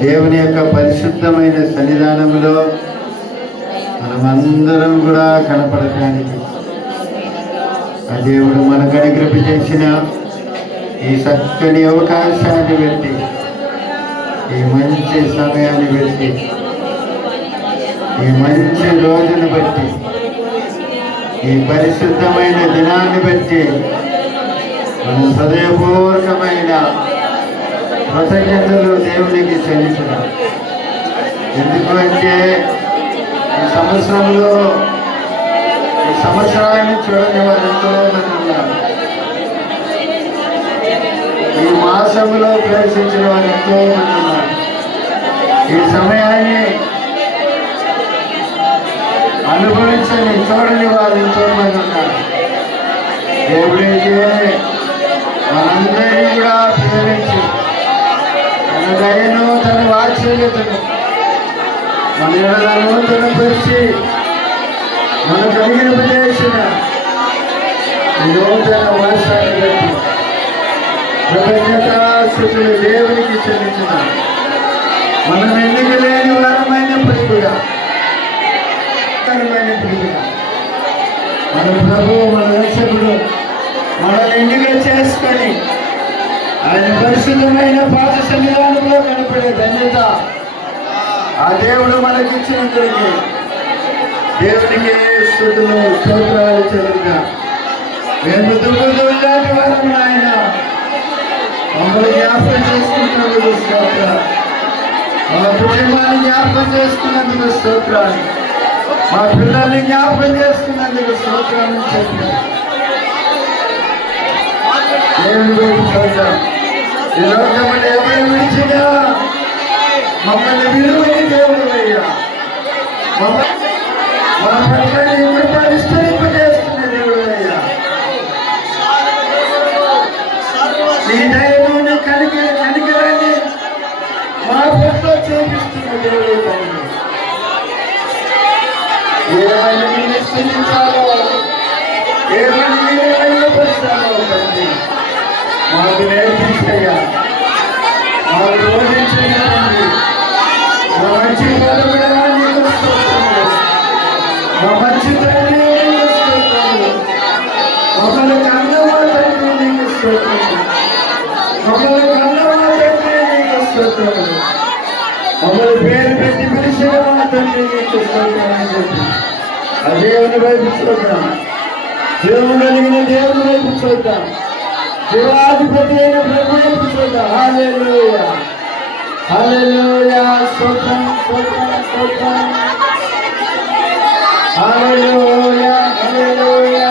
దేవుని యొక్క పరిశుద్ధమైన సన్నిధానంలో మనమందరం కూడా కనపడటానికి ఆ దేవుడు మనకు అనుగ్రహ చేసిన ఈ చక్కని అవకాశాన్ని పెట్టి, ఈ మంచి సమయాన్ని పెట్టి, ఈ మంచి రోజును బట్టి, ఈ పరిశుద్ధమైన దినాన్ని బట్టి మనం హృదయపూర్వకమైన కృతజ్ఞతలు దేవునికి చెల్లించడం. ఎందుకంటే ఈ సంవత్సరాన్ని చూడని వారు ఎంతో మంది ఉన్నారు. ఈ మాసంలో ప్రవేశించిన వారు ఎంతో మంది ఉన్నారు. ఈ సమయాన్ని అనుభవించని చూడని వారు ఎంతో మంది ఉన్నారు. దేవుడైతే మనందరినీ కూడా ప్రేమించి తన దయను, తన వాత్సల్యతను మన ఎడలను తనపరిచి మన కలిగినపజేసిన నూతన వర్షాన్ని బట్టి కృతజ్ఞతాస్తుతులు దేవునికి చెల్లించిన మనం ఎన్నిక లేని వారమైనప్పటికీ కూడా మన ప్రభువు, మన రక్షకుడు మనల్ని ఎన్నిక చేసుకొని ఆయన పరిశుద్ధమైన పాత సన్నిధానంలో కనపడే ధన్యత ఆ దేవుడు మనకిచ్చినందుకు దేవునికి స్తుతులు, స్తోత్రాలు చెల్లిగా. మేము దుఃఖులాంటి వారం ఆయన మమ్మల్ని జ్ఞాపకం చేసుకున్నందుకు స్తోత్రాలు, మా కుటుంబాన్ని జ్ఞాపకం చేసుకున్నందుకు స్తోత్రాలు, మా పిల్లల్ని జ్ఞాపకం చేసుకున్నందుకు స్తోత్రాలను చెప్పారు. దేవుని వైపు చూద్దాం. ఈ లోకములు ఎవరు విడిచినా మమ్మల్ని విలువని దేవుడు అయ్యా, మా పట్ల విస్తరింపజేస్తున్న దేవుడు అయ్యా, నీ దయను కనికరాన్ని మా పట్ల చేపిస్తున్న దేవుడు. ఏమైనా నేను స్థిరించాలో, ఏమైనా నేను బయలుపరిచాలో తండ్రి మాకు నేర్పించయ్యా, మాకు బోధించండి. మా మంచి బలముడా నీకు స్తోత్రములు, మా మంచి తండ్రి నీకు స్తోత్రములు, మమ్మల్ని కన్నవా తండ్రి నీకు స్తోత్రములు, మమ్మల్ని కన్నవా తండ్రి నీకు స్తోత్రములు, మమ్మల్ని పేరు పెట్టి పిలిచిన మా తండ్రి నీకు స్తోత్రమని చెప్పి ఆ దేవుని వైపు చూద్దాం. దేవుడు కలిగిన దేవుని వైపు చూద్దాం. దేవాధిపతి అయిన ప్రభు వైపు చూద్దాం. హల్లెలూయా, హల్లెలూయా, స్తోత్రం, స్తోత్రం, స్తోత్రం, హల్లెలూయా, హల్లెలూయా.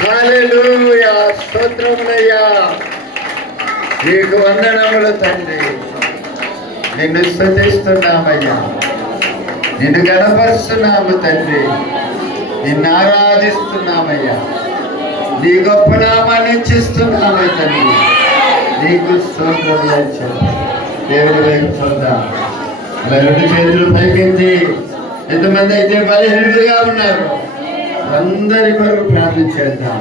హల్లెలూయా స్తోత్రములయ్యా నీకు వందనములు తండ్రి. నిన్ను స్తుతిస్తున్నామయ్యా, నిన్ను గణపరుస్తున్నాము తండ్రి, నిన్ను ఆరాధిస్తున్నామయ్యా, నీ గొప్ప నామాన్ని ఇచ్చిస్తున్నామయ్య తండ్రి. నీకు స్తోత్రం. దేవుడి వైపు చూద్దాం. అలా రెండు చేతులు పైకెత్తి, ఎంతమంది అయితే బలహీనులుగా ఉన్నారు అందరి కొరకు ప్రార్థన చేద్దాం.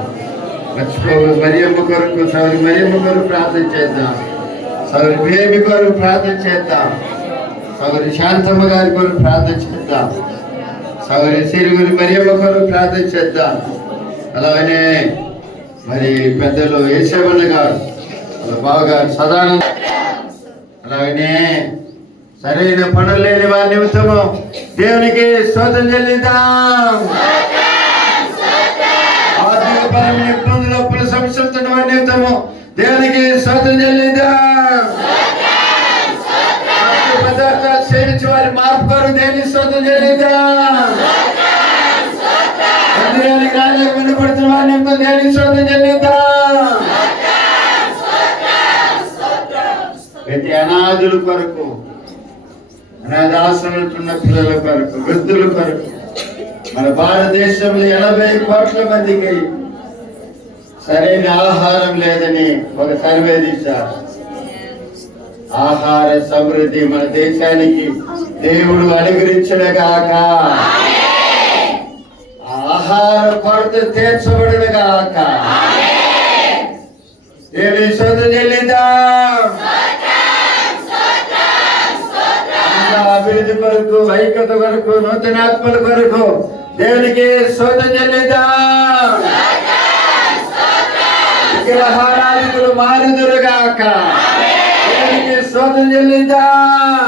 మర్చిపోవు మరియమ్మ కొరకు, సౌరి మరియమ్మ కొరకు ప్రార్థన చేద్దాం. సౌరి బేబీ కొరకు ప్రార్థన చేద్దాం. సౌరి శాంతమ్మ గారి కొరకు ప్రార్థన చేద్దాం. సౌరి సిరుగురి మరియమ్మ కొరకు ప్రార్థన చేద్దాం. అలాగనే మరి పెద్దలు యేసవన్న గారు, వాళ్ళ బావగారు సదానంద, అలాగనే సరైన పనులు లేని వారి నిమిత్తము దేవునికి స్తోత్రం చెల్లిద్దాం. ఆర్థిక పరమైన ఇబ్బందులు, అప్పుల సమస్యలతో వారి నిమిత్తము దేవునికి స్తోత్రం చెల్లిద్దాం. ఆర్థిక పదార్థాలు సేవించి వారి మార్పు కొరకు దేవునికి స్తోత్రం చెల్లిద్దాం. మందిరానికి రాజాకు వినపడుతున్న వారి నిమిత్తం దేవునికి స్తోత్రం చెల్లిద్దాం. ప్రతి అనాథుల కొరకు, అనాథాశ్రమంలో పిల్లల కొరకు, వృద్ధుల కొరకు, మన భారతదేశంలో 80 కోట్ల మందికి సరైన ఆహారం లేదని ఒక సర్వే తీశారు. ఆహార సమృద్ధి మన దేశానికి దేవుడు అనుగ్రహించుగాక. ఆహార కొరత తీర్చబడుగాక. దేవుని స్తోత్రం చెల్లిద్దాం. అభివృద్ధి కొరకు, ఐక్యత కొరకు, నూతనాత్మల కొరకు దేవునికి స్తోత్రం చెల్లిద్దాం. విగ్రహారాధికులు మారుదురుగాక. దేవునికి స్తోత్రం చెల్లిద్దాం.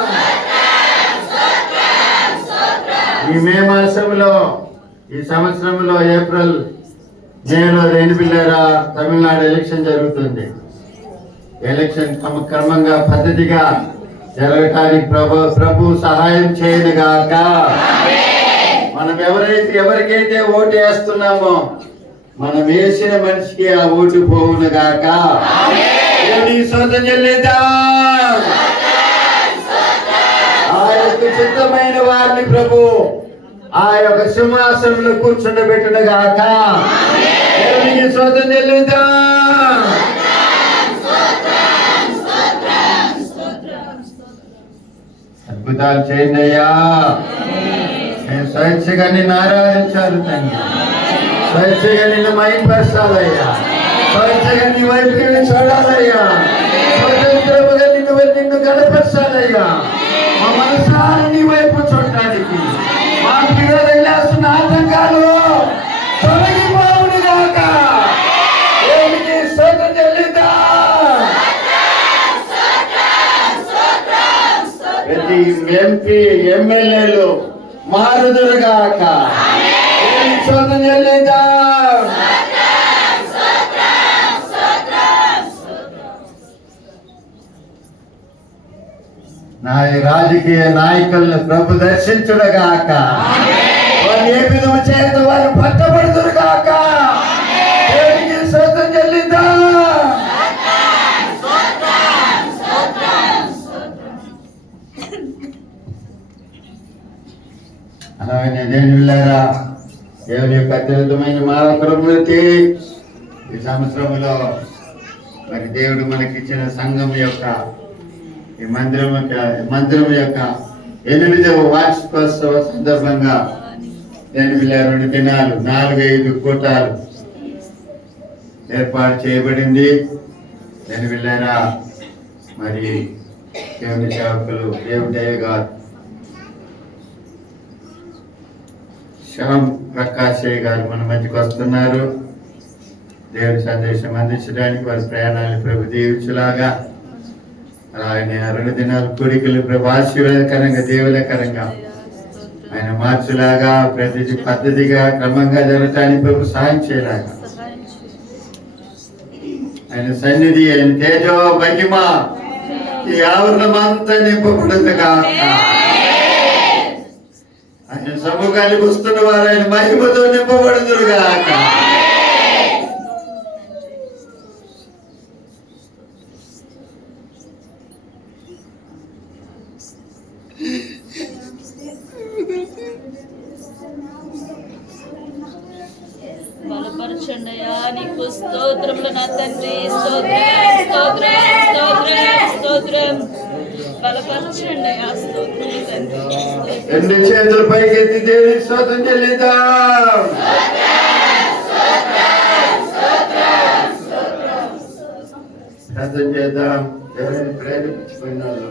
ఈ మే మాసంలో, ఈ సంవత్సరంలో ఏప్రిల్ మేలో రేణిబిల్లారా తమిళనాడు ఎలక్షన్ జరుగుతుంది. ఎలక్షన్ క్రమంగా పద్ధతిగా జరగటానికి ప్రభు సహాయం చేయనుగాక. మనం ఎవరికైతే ఓటు వేస్తున్నామో మనం వేసిన మనిషికి ఆ ఓటు పోవునుగాక. స్తోత్రం చెల్లిద్దాం. ఆ యొక్క సిద్ధమైన వారిని ప్రభు ఆ యొక్క సింహాసనంలో కూర్చుండబెట్టునుగాక. దేవునికి స్తోత్రం చెల్లిద్దాం. అద్భుతాలు చేయండి అయ్యా. నేను స్వేచ్ఛగా నిన్ను ఆరాధించాలి తండ్రి. స్వేచ్ఛగా నిన్ను మైపరచాలయ్యా. స్వేచ్ఛగా నీ వైపు చూడాలయ్యా. స్వతంత్రముగా నిన్ను గడపరచాలయ్యా. మా మనసాన్ని నీ వైపు చూడటానికి మాకు విరోధం ఆటంకాలు తొలగిపోవునుగాక. దేవునికి స్తోత్రం చెల్లిద్దాం. ప్రతి ఎంపీ ఎమ్మెల్యేలు మారుదురుగాక. స్తోత్రం చెల్లిద్దాం. నా రాజకీయ నాయకులను ప్రభు దర్శించుడుగాక. వారు ఏ విధము చేత వారు పట్టబడుదురుగాక. దేవునికి స్తోత్రం చెల్లిద్దాం. అలాగే దేవునిలారా, దేవుని యొక్క అత్యద్భుతమైన మహాకృపకి ఈ సంవత్సరంలో మరి దేవుడు మనకిచ్చిన సంఘం యొక్క ఈ మందిరం యొక్క 8వ వార్షికోత్సవ సందర్భంగా 2 దినాలు 4-5 కూటాలు ఏర్పాటు చేయబడింది. దేవునిలారా, మరి దేవుని సేవకులు దేవుడయ్య గారు, శ్యామ్ ప్రకాశయ్య గారు మన మధ్యకి వస్తున్నారు. దేవుడి సందేశం అందించడానికి వారి ప్రయాణాన్ని ప్రభు దీవించులాగా, ఆయన 2 దినాలు కోరికలు ప్రభు ఆశీర్వాదకరంగా దేవులకరంగా ఆయన మార్చులాగా, ప్రతి పద్ధతిగా క్రమంగా జరగటానికి ప్రభు సహాయం చేయలాగా, ఆయన సన్నిధి, ఆయన తేజో మహిమ ఈ ఆవరణమంతా నింపబడుతుందిగా. ఆయన సముఖానికి వస్తున్న వారు ఆయన మహిమతో నింపబడుదురుగా. బలపరచండి అయ్యా. నీకు స్తోత్రములు నా తండ్రి. స్తోత్రం స్తోత్రం స్తోత్రం స్తోత్రం. బలపరచండి అయ్యా. స్తోత్రం తండ్రి. రెండు చేతుల పైకెత్తి దేవునికి స్తోత్రం చెల్లిద్దాం. ప్రార్థన చేద్దాం. ఎవరైనా ప్రేరేపించిపోయిన వాళ్ళు